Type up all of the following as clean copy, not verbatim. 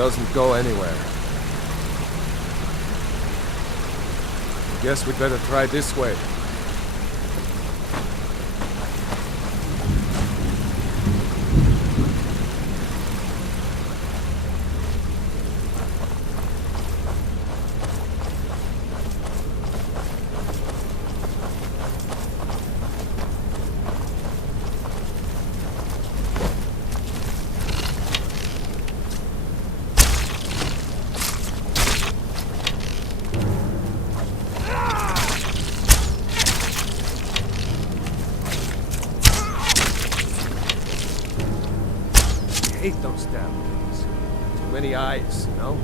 doesn't go anywhere. Guess we'd better try this way. I hate those damn things. Too many eyes, you know?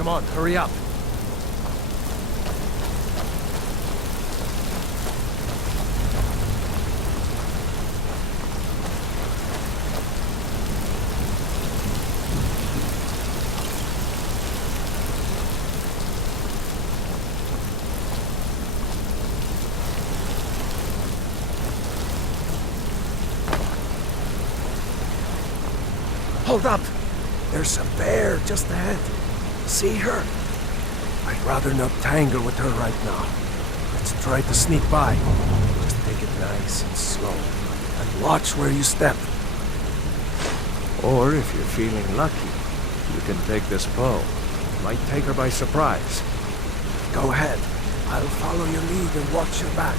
Come on, hurry up. Hold up! There's a bear just ahead. See her? I'd rather not tangle with her right now. Let's try to sneak by. Just take it nice and slow. And watch where you step. Or if you're feeling lucky, you can take this bow. It might take her by surprise. Go ahead. I'll follow your lead and watch your back.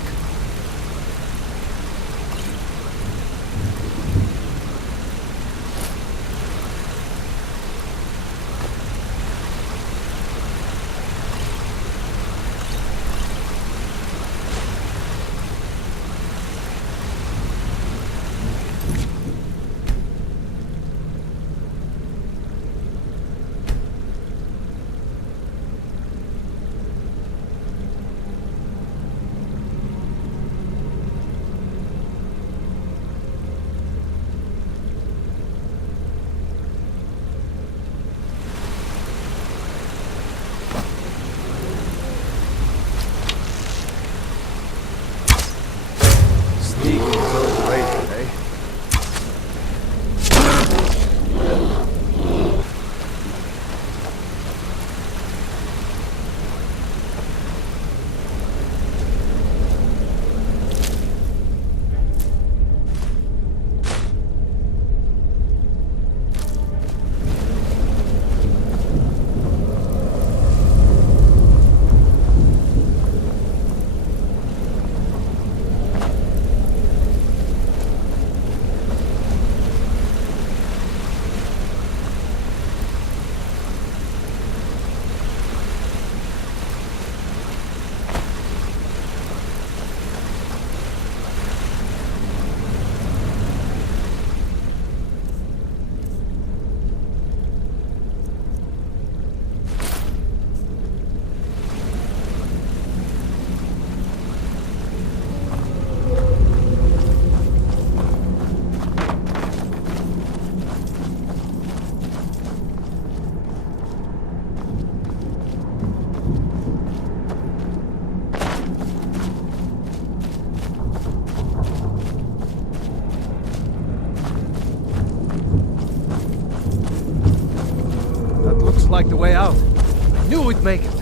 like the way out. I knew we'd make it.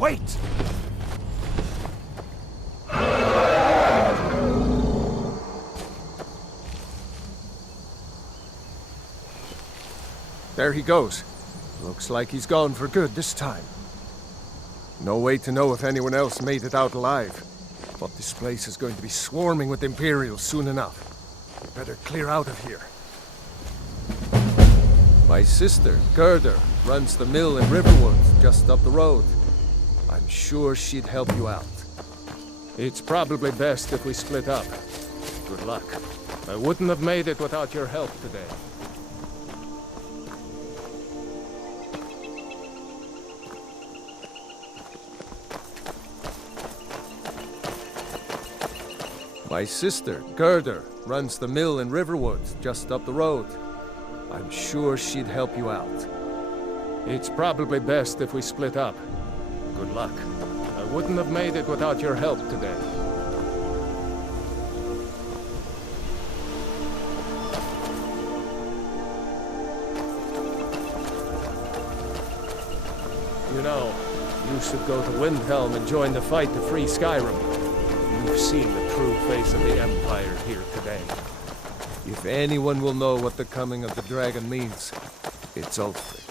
Wait! There he goes. Looks like he's gone for good this time. No way to know if anyone else made it out alive. But this place is going to be swarming with Imperials soon enough. We better clear out of here. My sister, Gerda, runs the mill in Riverwood, just up the road. I'm sure she'd help you out. It's probably best if we split up. Good luck. I wouldn't have made it without your help today. My sister, Gerda, runs the mill in Riverwood, just up the road. I'm sure she'd help you out. It's probably best if we split up. Good luck. I wouldn't have made it without your help today. You know, you should go to Windhelm and join the fight to free Skyrim. You've seen the true face of the Empire here today. If anyone will know what the coming of the dragon means, it's Ulfric.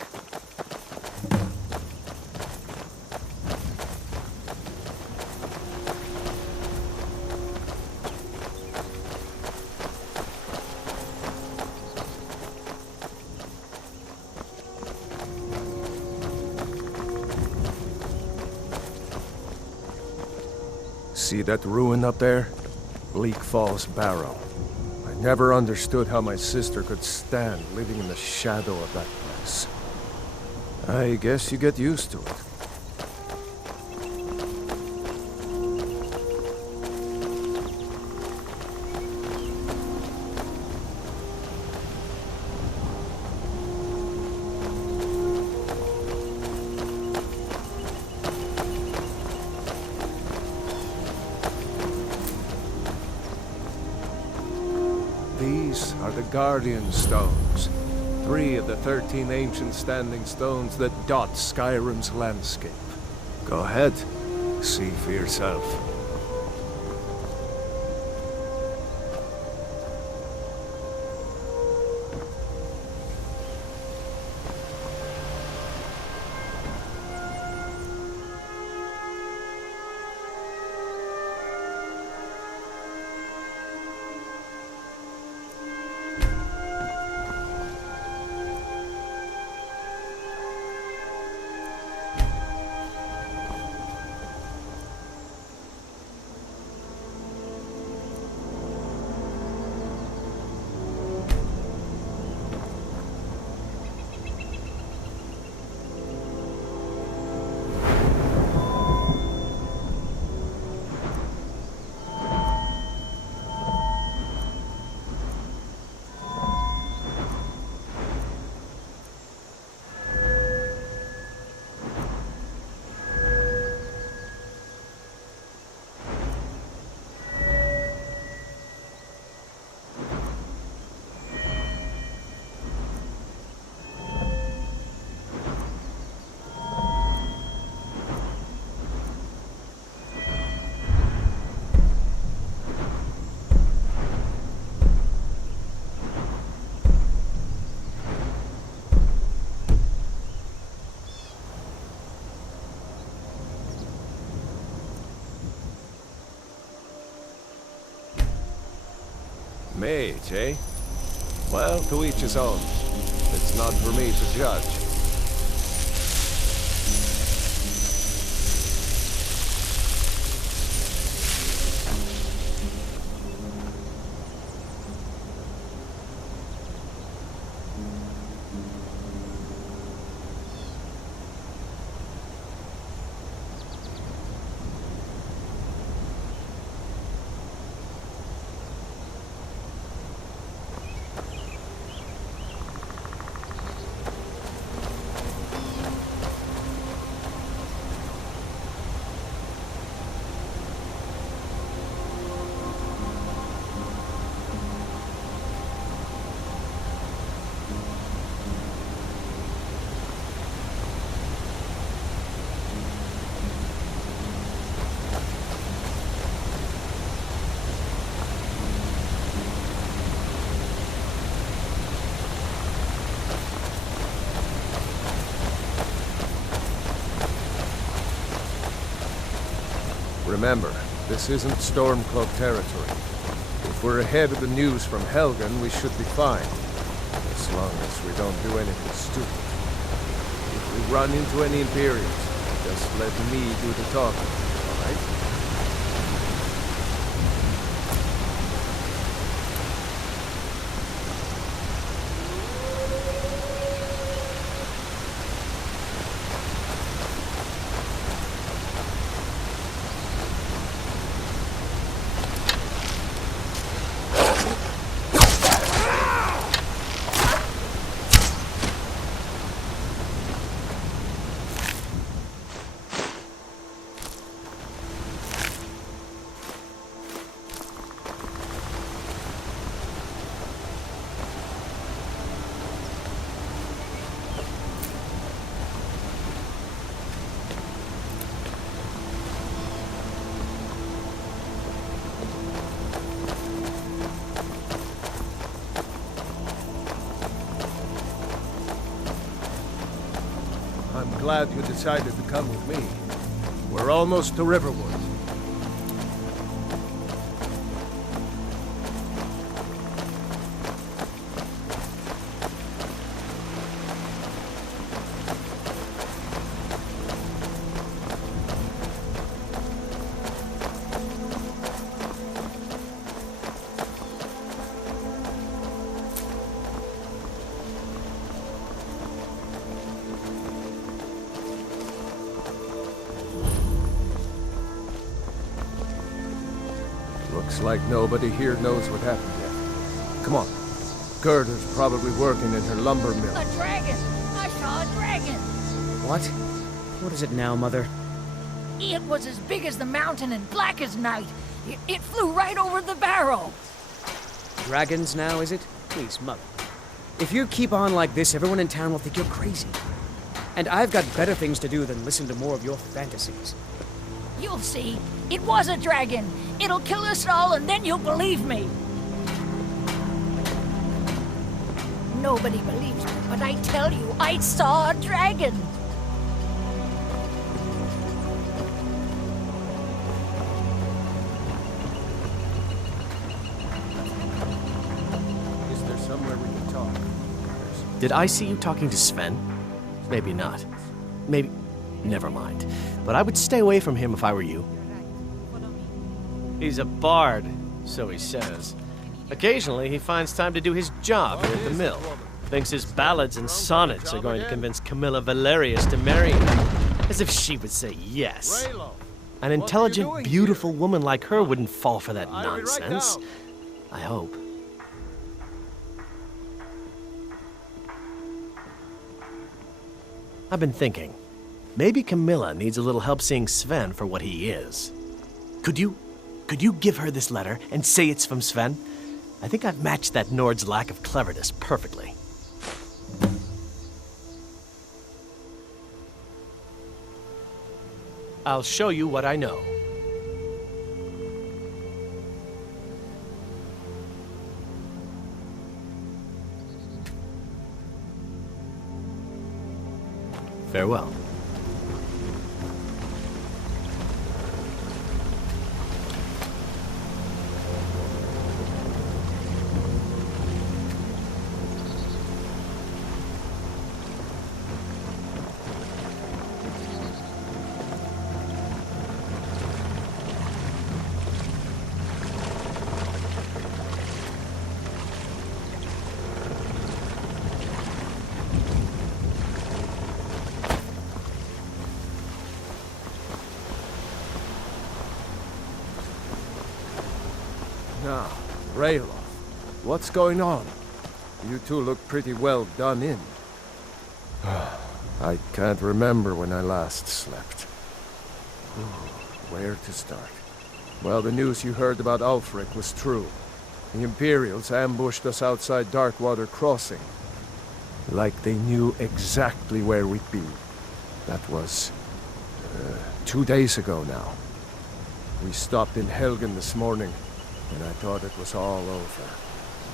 See that ruin up there? Bleak Falls Barrow. I never understood how my sister could stand living in the shadow of that place. I guess you get used to it. These are the Guardian Stones. 3 of the 13 ancient standing stones that dot Skyrim's landscape. Go ahead, see for yourself. Mage, eh? Well, to each his own. It's not for me to judge. Remember, this isn't Stormcloak territory. If we're ahead of the news from Helgen, we should be fine. As long as we don't do anything stupid. If we run into any Imperials, just let me do the talking, alright? I'm glad you decided to come with me. We're almost to Riverwood. Looks like nobody here knows what happened yet. Come on. Gerda's probably working in her lumber mill. A dragon! I saw a dragon! What? What is it now, Mother? It was as big as the mountain and black as night. It flew right over the barrel. Dragons now, is it? Please, Mother. If you keep on like this, everyone in town will think you're crazy. And I've got better things to do than listen to more of your fantasies. You'll see. It was a dragon. It'll kill us all and then you'll believe me. Nobody believes me, but I tell you, I saw a dragon. Is there somewhere we can talk? Did I see you talking to Sven? Maybe not. Maybe... Never mind. But I would stay away from him if I were you. He's a bard, so he says. Occasionally, he finds time to do his job here at the mill. Thinks his ballads and sonnets are going to convince Camilla Valerius to marry him. As if she would say yes. An intelligent, beautiful woman like her wouldn't fall for that nonsense. I hope. I've been thinking. Maybe Camilla needs a little help seeing Sven for what he is. Could you give her this letter and say it's from Sven? I think I've matched that Nord's lack of cleverness perfectly. I'll show you what I know. Farewell. Now, Rayloff, what's going on? You two look pretty well done in. I can't remember when I last slept. Where to start? Well, the news you heard about Ulfric was true. The Imperials ambushed us outside Darkwater Crossing. Like they knew exactly where we'd be. That was... 2 days ago now. We stopped in Helgen this morning, and I thought it was all over.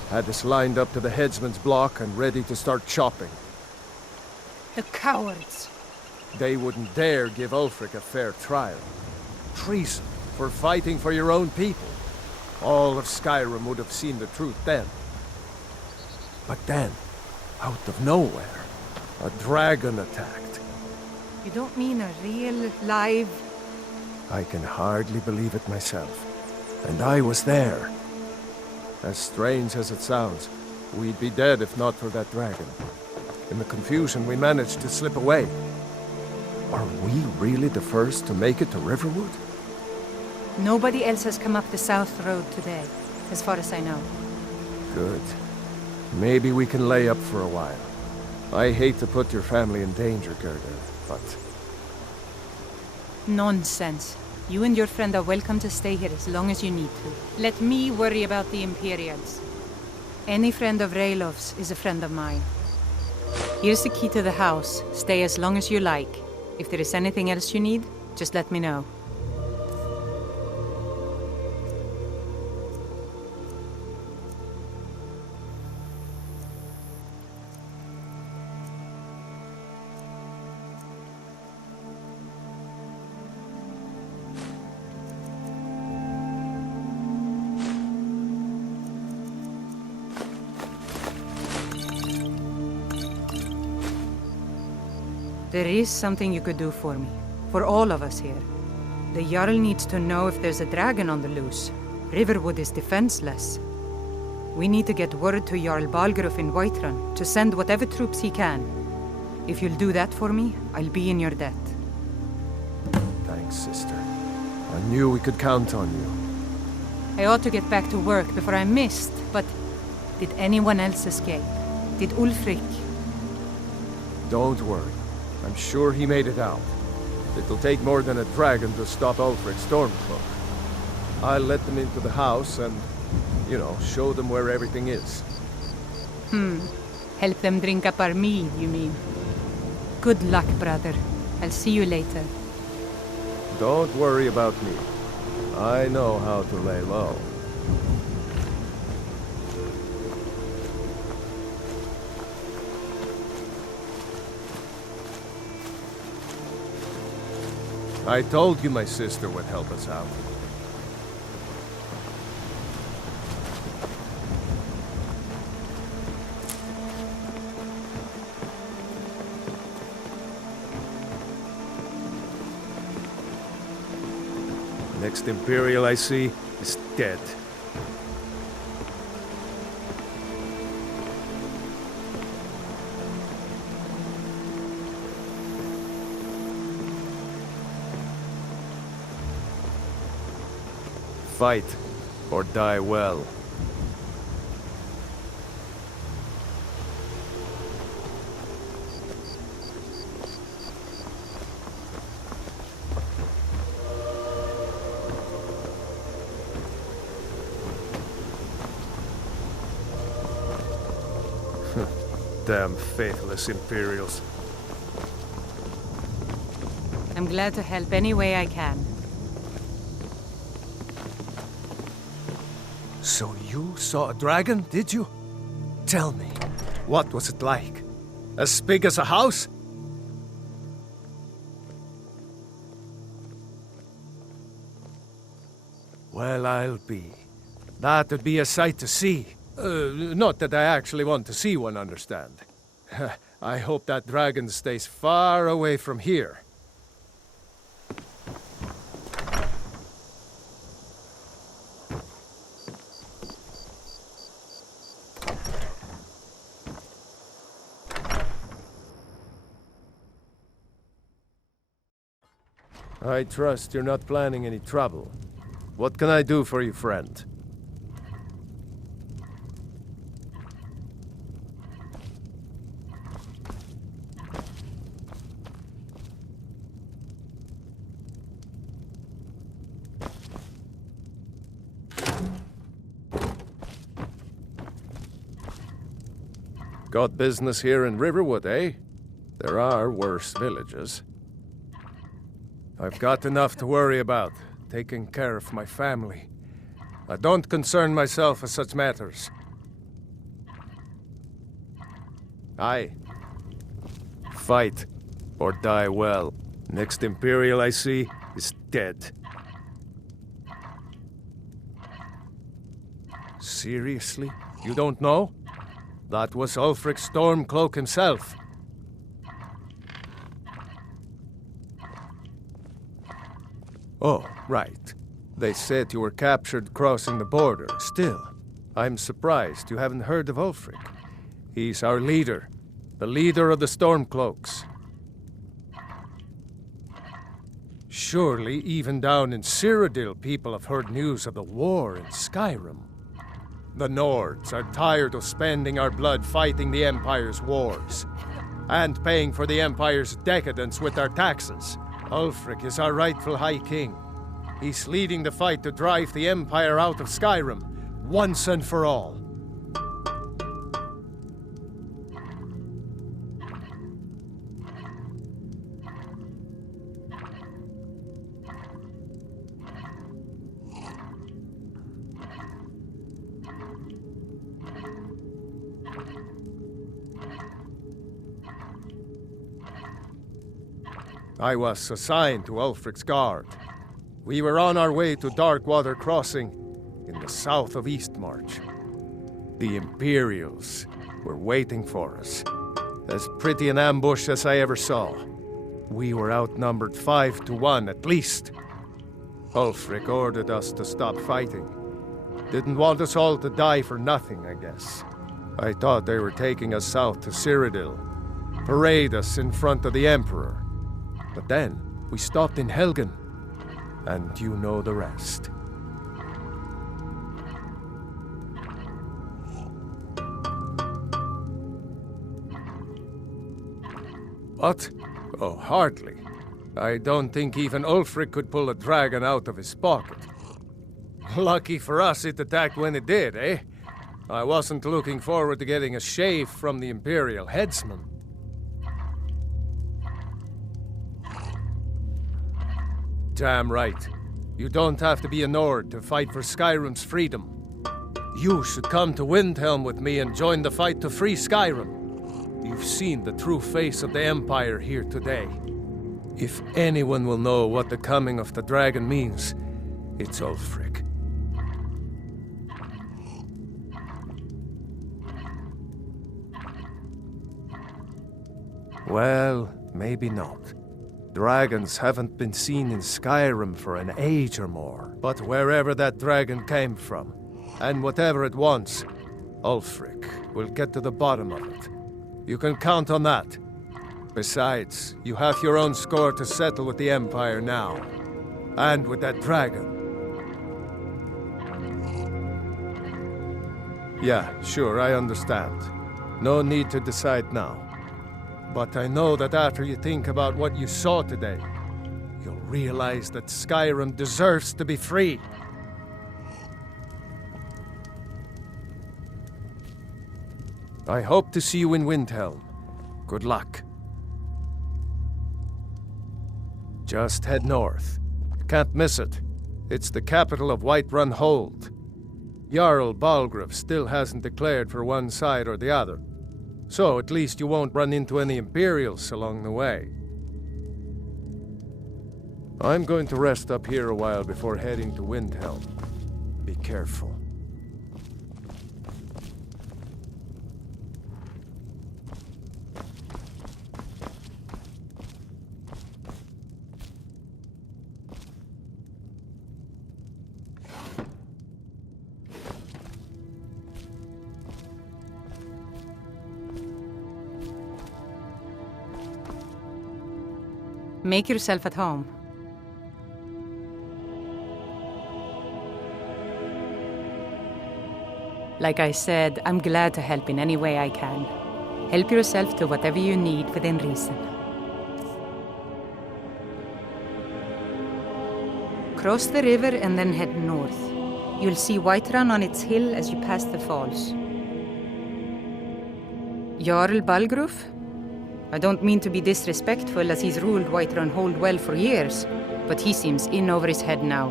Had us lined up to the headsman's block and ready to start chopping. The cowards. They wouldn't dare give Ulfric a fair trial. Treason. for fighting for your own people. All of Skyrim would have seen the truth then. But then, out of nowhere, a dragon attacked. You don't mean a real, live... I can hardly believe it myself. And I was there. As strange as it sounds, we'd be dead if not for that dragon. In the confusion, we managed to slip away. Are we really the first to make it to Riverwood? Nobody else has come up the South Road today, as far as I know. Good. Maybe we can lay up for a while. I hate to put your family in danger, Gerda, but... Nonsense. You and your friend are welcome to stay here as long as you need to. Let me worry about the Imperials. Any friend of Raylov's is a friend of mine. Here's the key to the house. Stay as long as you like. If there is anything else you need, just let me know. There is something you could do for me. For all of us here. The Jarl needs to know if there's a dragon on the loose. Riverwood is defenseless. We need to get word to Jarl Balgruuf in Whiterun to send whatever troops he can. If you'll do that for me, I'll be in your debt. Thanks, sister. I knew we could count on you. I ought to get back to work before I'm missed, but did anyone else escape? Did Ulfric? Don't worry. I'm sure he made it out. It'll take more than a dragon to stop Ulfric's Stormcloak. I'll let them into the house and, you know, show them where everything is. Help them drink up our mead, you mean? Good luck, brother. I'll see you later. Don't worry about me. I know how to lay low. I told you my sister would help us out. Next Imperial I see is dead. Fight, or die well. Damn faithless Imperials. I'm glad to help any way I can. So you saw a dragon, did you? Tell me, what was it like? As big as a house? Well, I'll be. That'd be a sight to see. Not that I actually want to see one, understand. I hope that dragon stays far away from here. I trust you're not planning any trouble. What can I do for you, friend? Got business here in Riverwood, eh? There are worse villages. I've got enough to worry about, taking care of my family. I don't concern myself with such matters. Aye. Fight, or die well. Next Imperial I see is dead. Seriously? You don't know? That was Ulfric Stormcloak himself. Oh, right. They said you were captured crossing the border. Still, I'm surprised you haven't heard of Ulfric. He's our leader. The leader of the Stormcloaks. Surely, even down in Cyrodiil, people have heard news of the war in Skyrim. The Nords are tired of spending our blood fighting the Empire's wars, and paying for the Empire's decadence with our taxes. Ulfric is our rightful High King. He's leading the fight to drive the Empire out of Skyrim, once and for all. I was assigned to Ulfric's guard. We were on our way to Darkwater Crossing in the south of Eastmarch. The Imperials were waiting for us. As pretty an ambush as I ever saw. We were outnumbered 5 to 1 at least. Ulfric ordered us to stop fighting. Didn't want us all to die for nothing, I guess. I thought they were taking us south to Cyrodiil, parade us in front of the Emperor. But then, we stopped in Helgen, and you know the rest. What? Oh, hardly. I don't think even Ulfric could pull a dragon out of his pocket. Lucky for us it attacked when it did, eh? I wasn't looking forward to getting a shave from the Imperial headsman. Damn right. You don't have to be a Nord to fight for Skyrim's freedom. You should come to Windhelm with me and join the fight to free Skyrim. You've seen the true face of the Empire here today. If anyone will know what the coming of the dragon means, it's Ulfric. Well, maybe not. Dragons haven't been seen in Skyrim for an age or more. But wherever that dragon came from, and whatever it wants, Ulfric will get to the bottom of it. You can count on that. Besides, you have your own score to settle with the Empire now. And with that dragon. Yeah, sure, I understand. No need to decide now. But I know that after you think about what you saw today, you'll realize that Skyrim deserves to be free. I hope to see you in Windhelm. Good luck. Just head north. You can't miss it. It's the capital of Whiterun Hold. Jarl Balgruuf still hasn't declared for one side or the other. So at least you won't run into any Imperials along the way. I'm going to rest up here a while before heading to Windhelm. Be careful. Make yourself at home. Like I said, I'm glad to help in any way I can. Help yourself to whatever you need within reason. Cross the river and then head north. You'll see Whiterun on its hill as you pass the falls. Jarl Balgruuf? I don't mean to be disrespectful, as he's ruled Whiterun Hold well for years, but he seems in over his head now.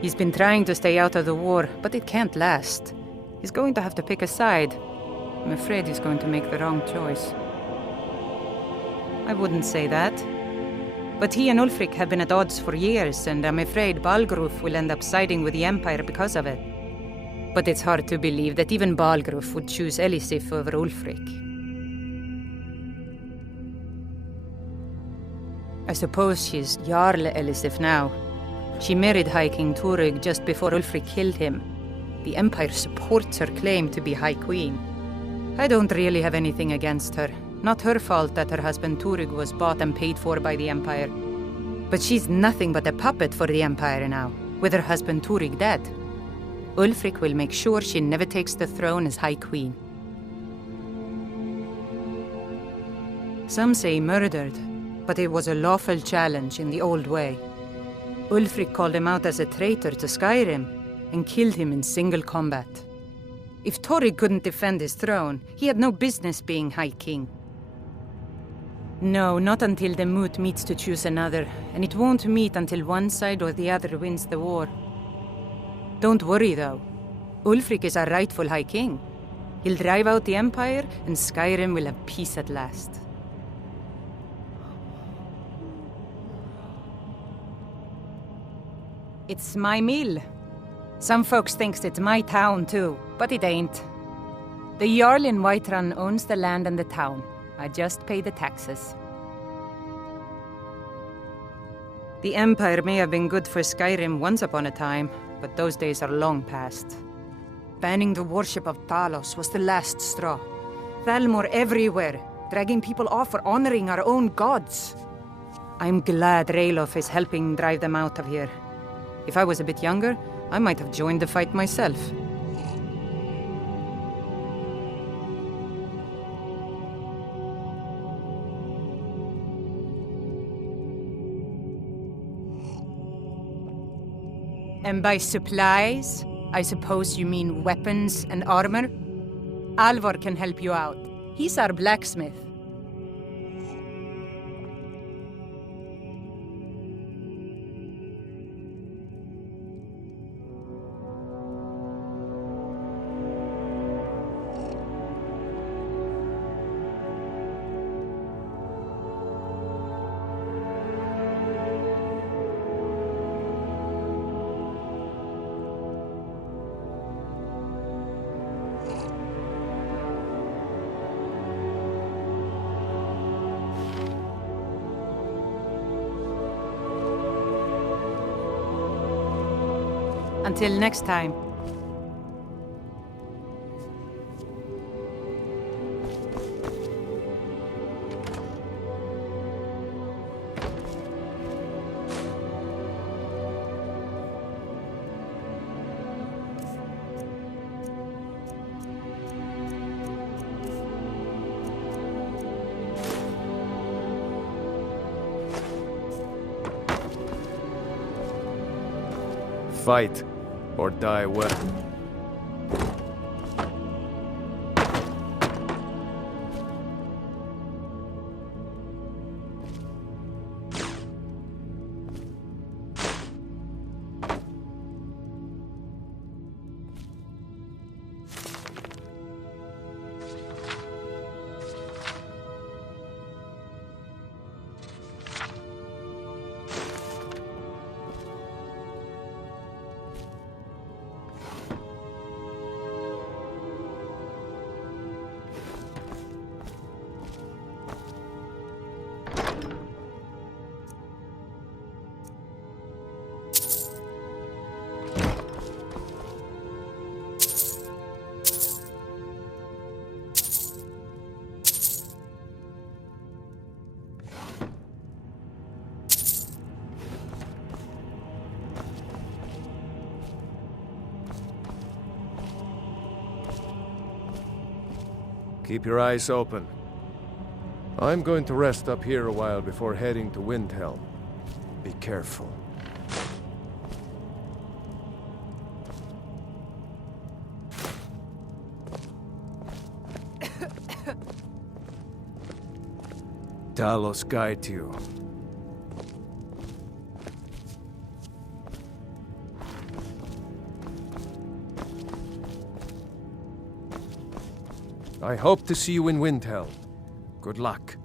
He's been trying to stay out of the war, but it can't last. He's going to have to pick a side. I'm afraid he's going to make the wrong choice. I wouldn't say that. But he and Ulfric have been at odds for years, and I'm afraid Balgruuf will end up siding with the Empire because of it. But it's hard to believe that even Balgruf would choose Elisif over Ulfric. I suppose she's Jarl Elisif now. She married High King Turug just before Ulfric killed him. The Empire supports her claim to be High Queen. I don't really have anything against her. Not her fault that her husband Turug was bought and paid for by the Empire. But she's nothing but a puppet for the Empire now, with her husband Turug dead. Ulfric will make sure she never takes the throne as High Queen. Some say murdered, but it was a lawful challenge in the old way. Ulfric called him out as a traitor to Skyrim and killed him in single combat. If Torrig couldn't defend his throne, he had no business being High King. No, not until the moot meets to choose another, and it won't meet until one side or the other wins the war. Don't worry, though. Ulfric is our rightful High King. He'll drive out the Empire, and Skyrim will have peace at last. It's my mill. Some folks thinks it's my town, too, but it ain't. The Jarl in Whiterun owns the land and the town. I just pay the taxes. The Empire may have been good for Skyrim once upon a time, but those days are long past. Banning the worship of Talos was the last straw. Thalmor everywhere, dragging people off for honoring our own gods. I'm glad Ralof is helping drive them out of here. If I was a bit younger, I might have joined the fight myself. And by supplies, I suppose you mean weapons and armor? Alvor can help you out. He's our blacksmith. Until next time. Fight, or die well. Keep your eyes open. I'm going to rest up here a while before heading to Windhelm. Be careful. Talos guide you. I hope to see you in Windhelm. Good luck.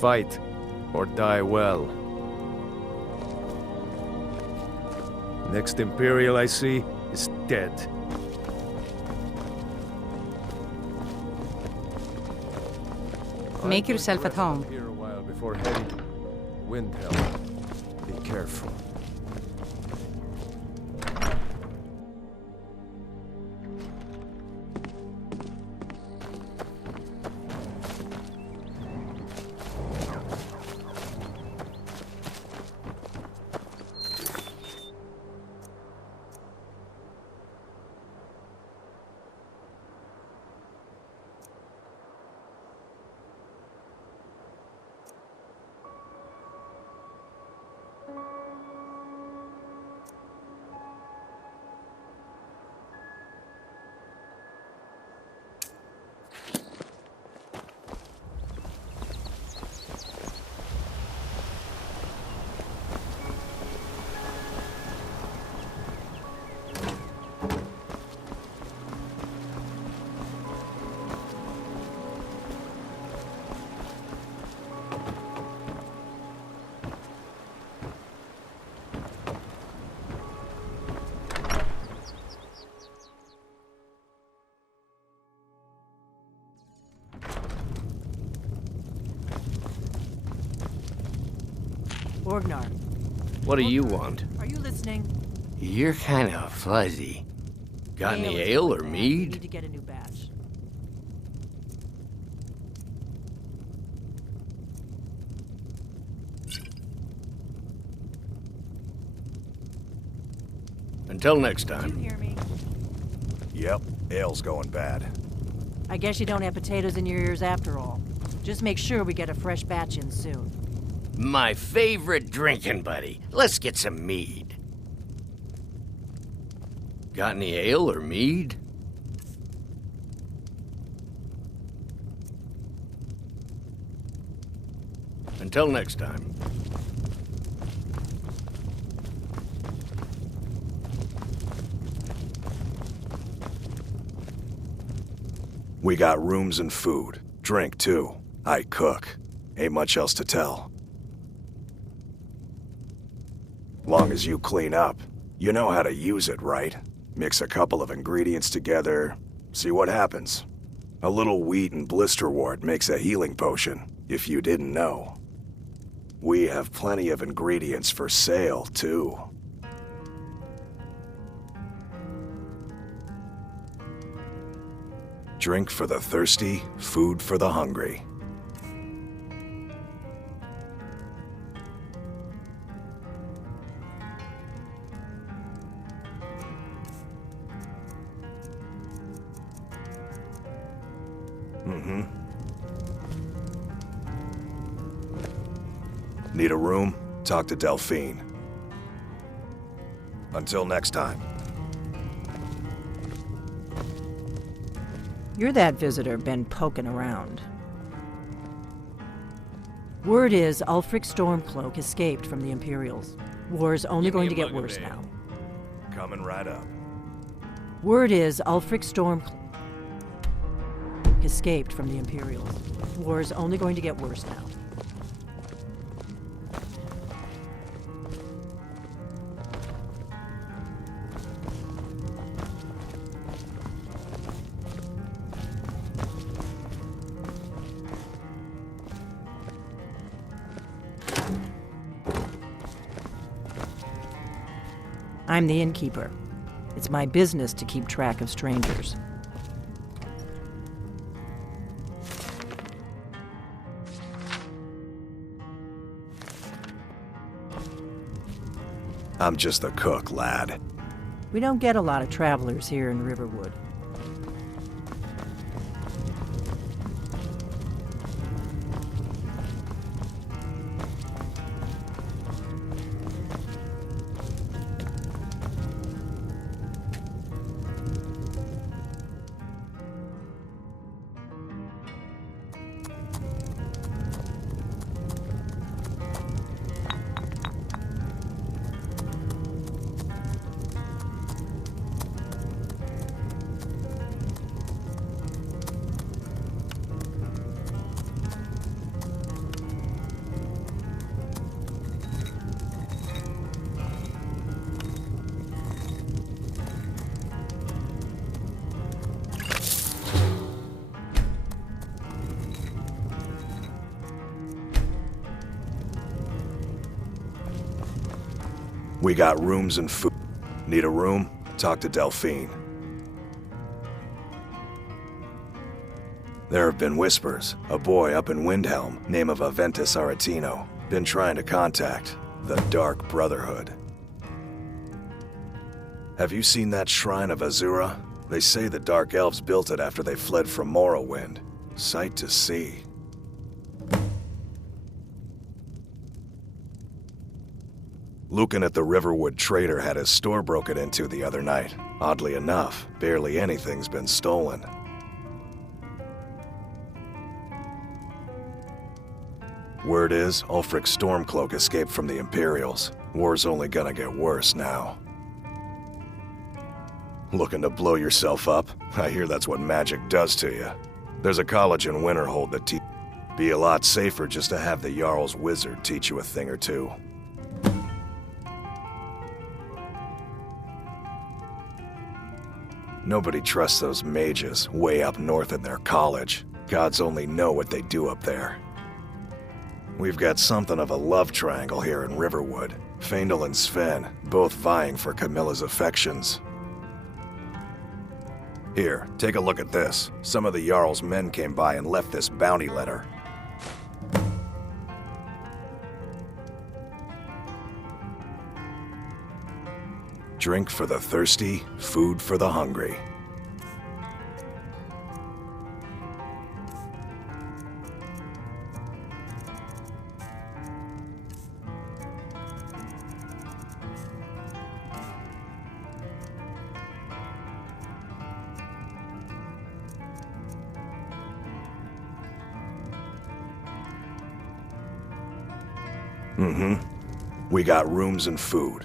Fight, or die well. Next Imperial I see is dead. Make yourself at home. Here a while before heading to Windhelm. Be careful. Orgnar, What do you want? are you listening? You're kind of fuzzy. Got any ale or We need mead? to get a new batch. Until next Did you time. hear me? Yep, ale's going bad. I guess you don't have potatoes in your ears after all. Just make sure we get a fresh batch in soon. My favorite drinking buddy. Let's get some mead. Got any ale or mead? Until next time. We got rooms and food. Drink, too. I cook. Ain't much else to tell. Long as you clean up. You know how to use it, right? Mix a couple of ingredients together, see what happens. A little wheat and blisterwort makes a healing potion, if you didn't know. We have plenty of ingredients for sale, too. Drink for the thirsty, food for the hungry. Need a room? Talk to Delphine. Until next time. You're that visitor been poking around. Word is Ulfric Stormcloak escaped from the Imperials. War's only going to get worse now. Coming right up. Word is Ulfric Stormcloak escaped from the Imperials. War's only going to get worse now. I'm the innkeeper. It's my business to keep track of strangers. I'm just the cook, lad. We don't get a lot of travelers here in Riverwood. We got rooms and food. Need a room? Talk to Delphine. There have been whispers. A boy up in Windhelm, name of Aventus Aretino, been trying to contact the Dark Brotherhood. Have you seen that shrine of Azura? They say the Dark Elves built it after they fled from Morrowind. Sight to see. Lucan at the Riverwood Trader had his store broken into the other night. Oddly enough, barely anything's been stolen. Word is, Ulfric Stormcloak escaped from the Imperials. War's only gonna get worse now. Looking to blow yourself up? I hear that's what magic does to you. There's a college in Winterhold that be a lot safer just to have the Jarl's wizard teach you a thing or two. Nobody trusts those mages way up north in their college. Gods only know what they do up there. We've got something of a love triangle here in Riverwood. Faendal and Sven, both vying for Camilla's affections. Here, take a look at this. Some of the Jarl's men came by and left this bounty letter. Drink for the thirsty, food for the hungry. We got rooms and food.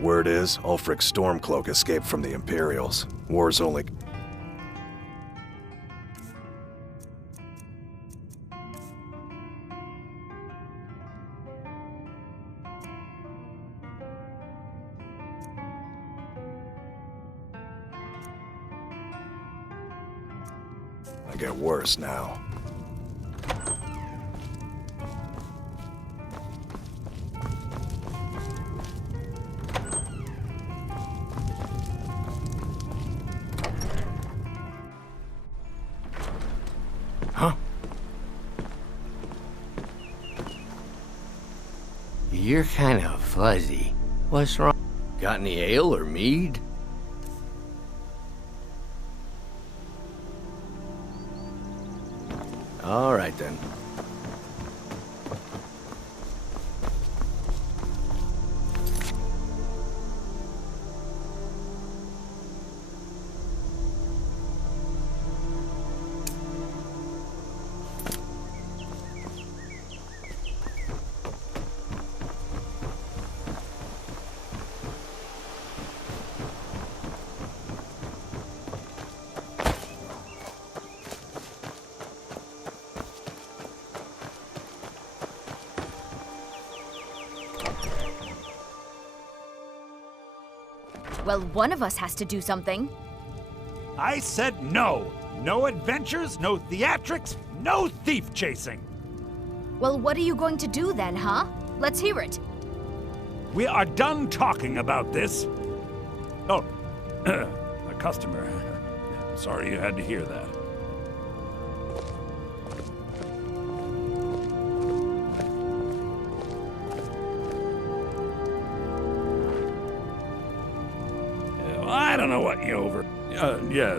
Word is, Ulfric Stormcloak escaped from the Imperials. War's only... I get worse now. You're kind of fuzzy. What's wrong? Got any ale or mead? All right then. Well, one of us has to do something. I said no. No adventures, no theatrics, no thief chasing. Well, what are you going to do then, huh? Let's hear it. We are done talking about this. Oh, a customer. Sorry you had to hear that. I don't know what you over... yeah,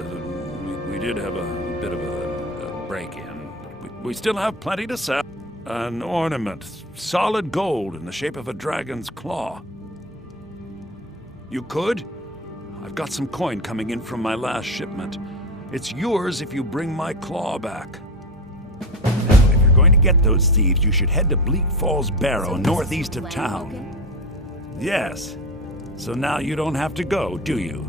we did have a bit of a break-in. We still have plenty to sell. An ornament, solid gold in the shape of a dragon's claw. You could? I've got some coin coming in from my last shipment. It's yours if you bring my claw back. Now, if you're going to get those thieves, you should head to Bleak Falls Barrow, northeast of town. Yes. So now you don't have to go, do you?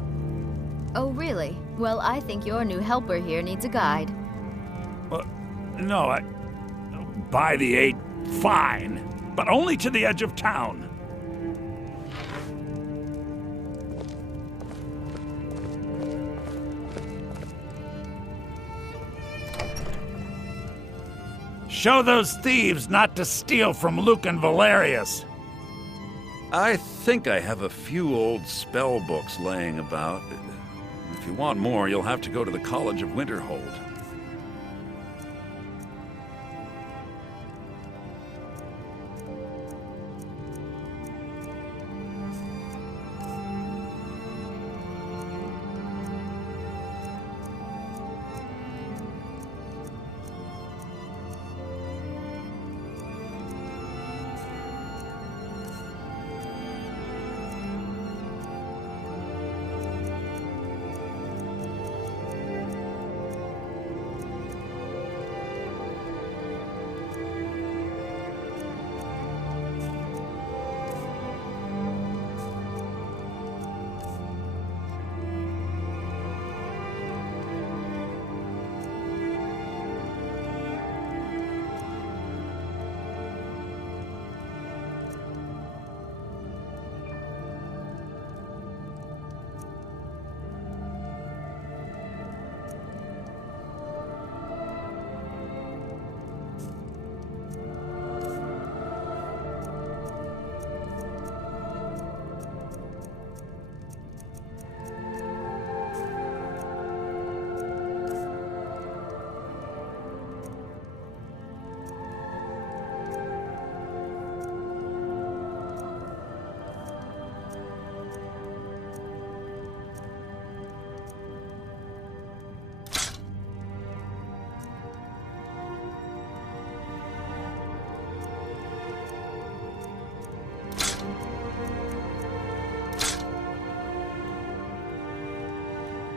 Oh, really? Well, I think your new helper here needs a guide. Well, no, by the 8, fine. But only to the edge of town. Show those thieves not to steal from Luke and Valerius. I think I have a few old spell books laying about. If you want more, you'll have to go to the College of Winterhold.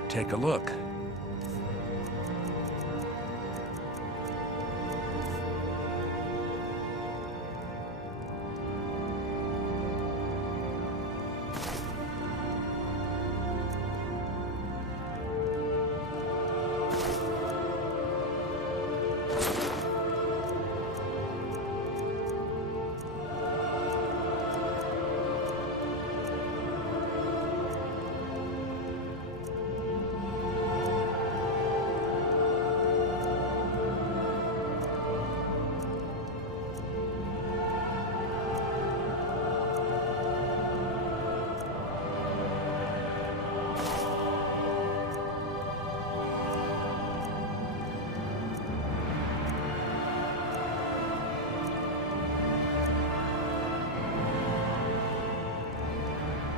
Take a look.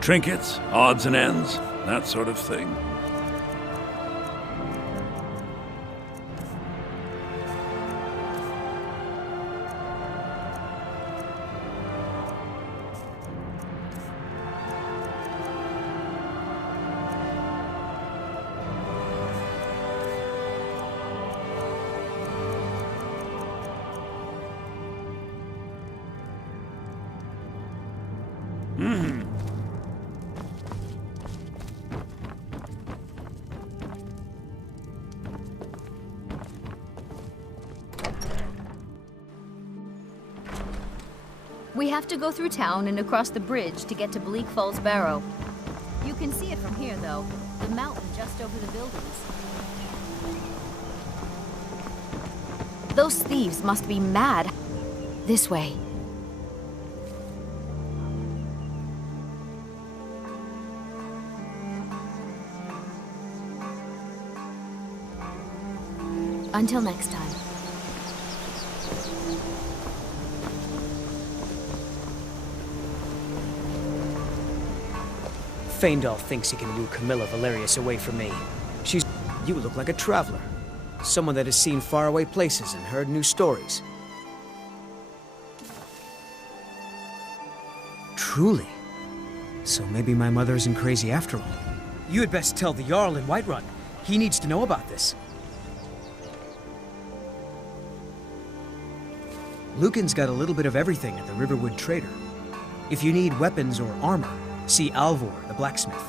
Trinkets, odds and ends, that sort of thing. We have to go through town and across the bridge to get to Bleak Falls Barrow. You can see it from here, though. The mountain just over the buildings. Those thieves must be mad. This way. Until next time. Faendal thinks he can woo Camilla Valerius away from me. You look like a traveler. Someone that has seen faraway places and heard new stories. Truly. So maybe my mother isn't crazy after all. You had best tell the Jarl in Whiterun. He needs to know about this. Lucan's got a little bit of everything at the Riverwood Trader. If you need weapons or armor, see Alvor, the blacksmith.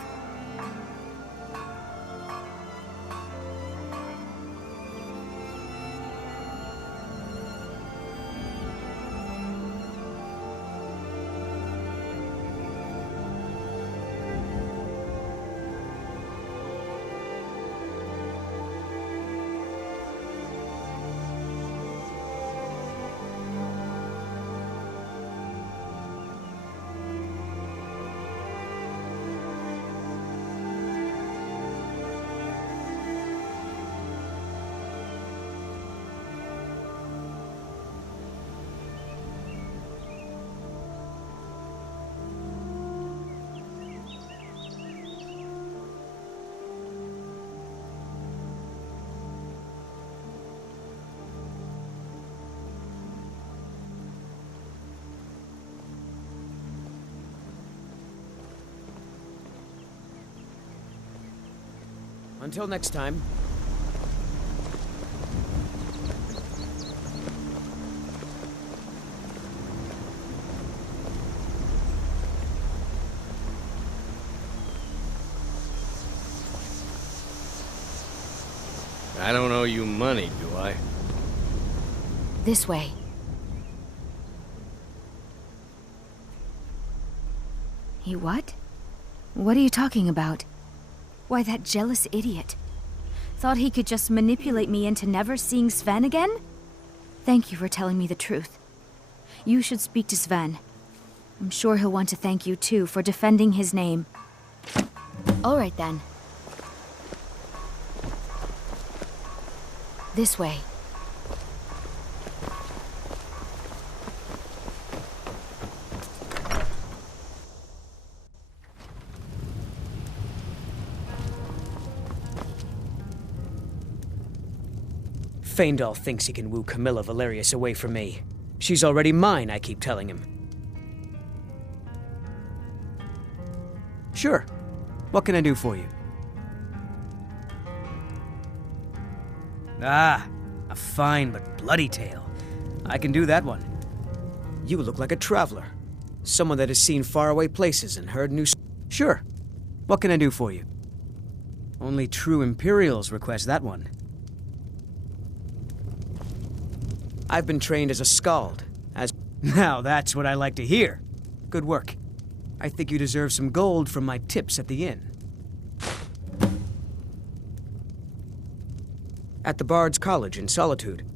Until next time. I don't owe you money, do I? This way. He what? What are you talking about? Why, that jealous idiot. Thought he could just manipulate me into never seeing Sven again? Thank you for telling me the truth. You should speak to Sven. I'm sure he'll want to thank you too for defending his name. All right then. This way. Faendal thinks he can woo Camilla Valerius away from me. She's already mine, I keep telling him. Sure. What can I do for you? Ah, a fine but bloody tale. I can do that one. You look like a traveler. Someone that has seen faraway places and heard new... Sure. What can I do for you? Only true Imperials request that one. I've been trained as a skald, Now that's what I like to hear. Good work. I think you deserve some gold from my tips at the inn. At the Bard's College in Solitude,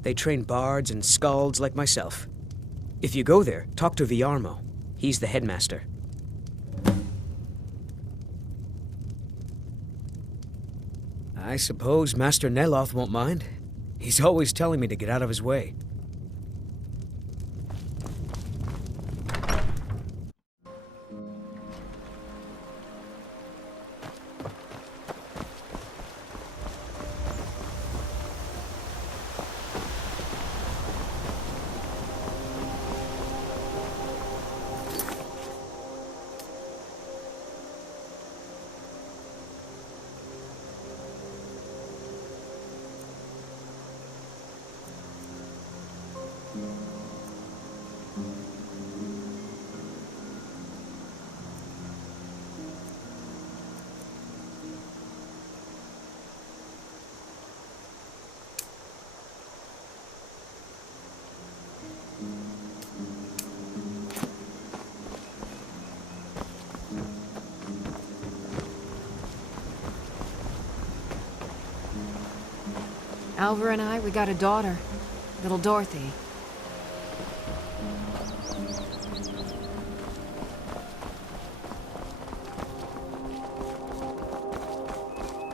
they train bards and skalds like myself. If you go there, talk to Viarmo. He's the headmaster. I suppose Master Neloth won't mind. He's always telling me to get out of his way. Alvar and I, we got a daughter, little Dorothy.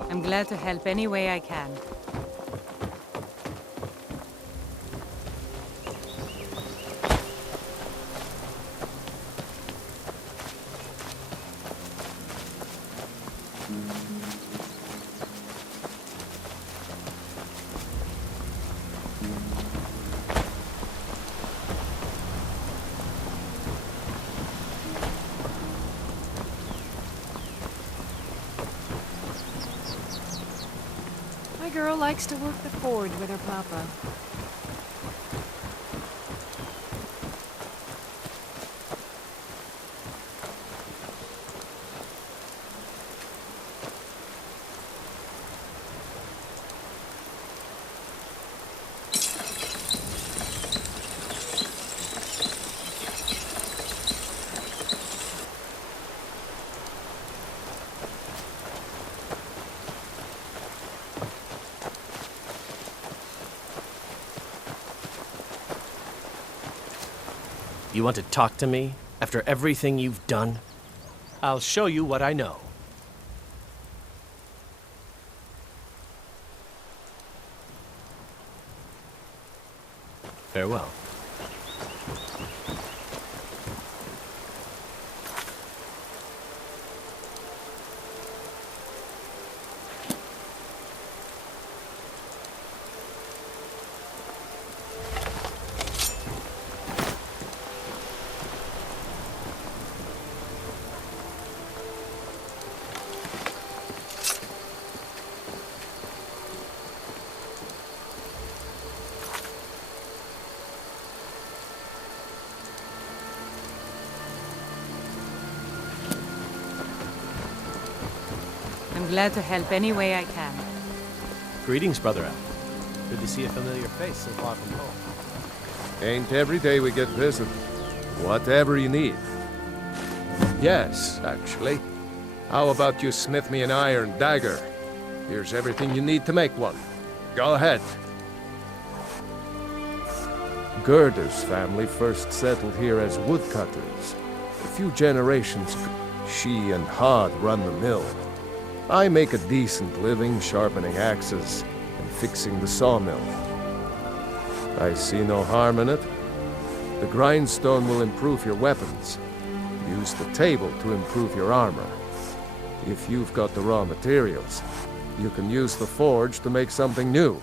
I'm glad to help any way I can. My girl likes to work the forge with her papa. You want to talk to me after everything you've done? I'll show you what I know. Farewell. I'm glad to help any way I can. Greetings, Brother Al. Good to see a familiar face so far from home. Ain't every day we get visit. Whatever you need. Yes, actually. How about you smith me an iron dagger? Here's everything you need to make one. Go ahead. Gerda's family first settled here as woodcutters. A few generations ago, she and Hod run the mill. I make a decent living sharpening axes and fixing the sawmill. I see no harm in it. The grindstone will improve your weapons. Use the table to improve your armor. If you've got the raw materials, you can use the forge to make something new.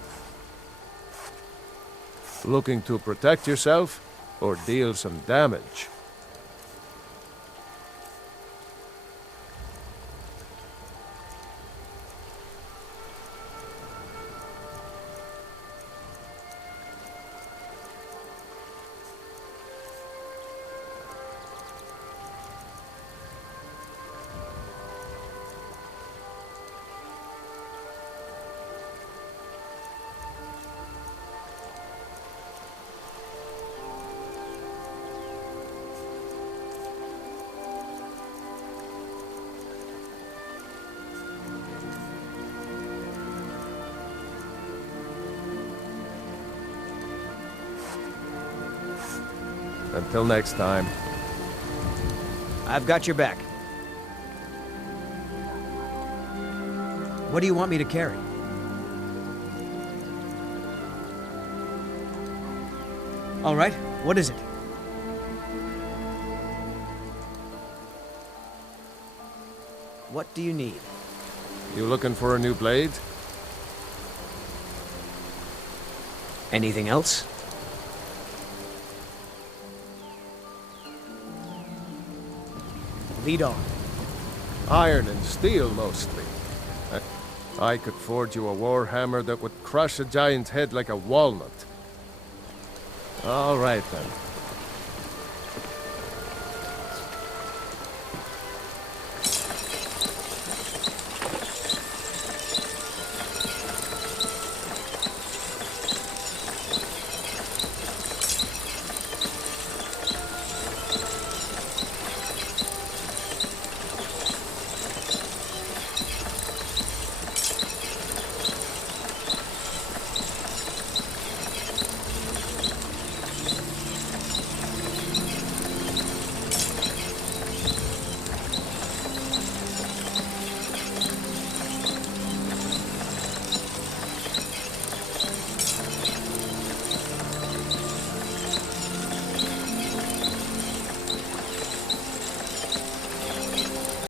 Looking to protect yourself or deal some damage? Until next time. I've got your back. What do you want me to carry? All right, what is it? What do you need? You looking for a new blade? Anything else? Lead on. Iron and steel, mostly. I could forge you a warhammer that would crush a giant's head like a walnut. All right, then.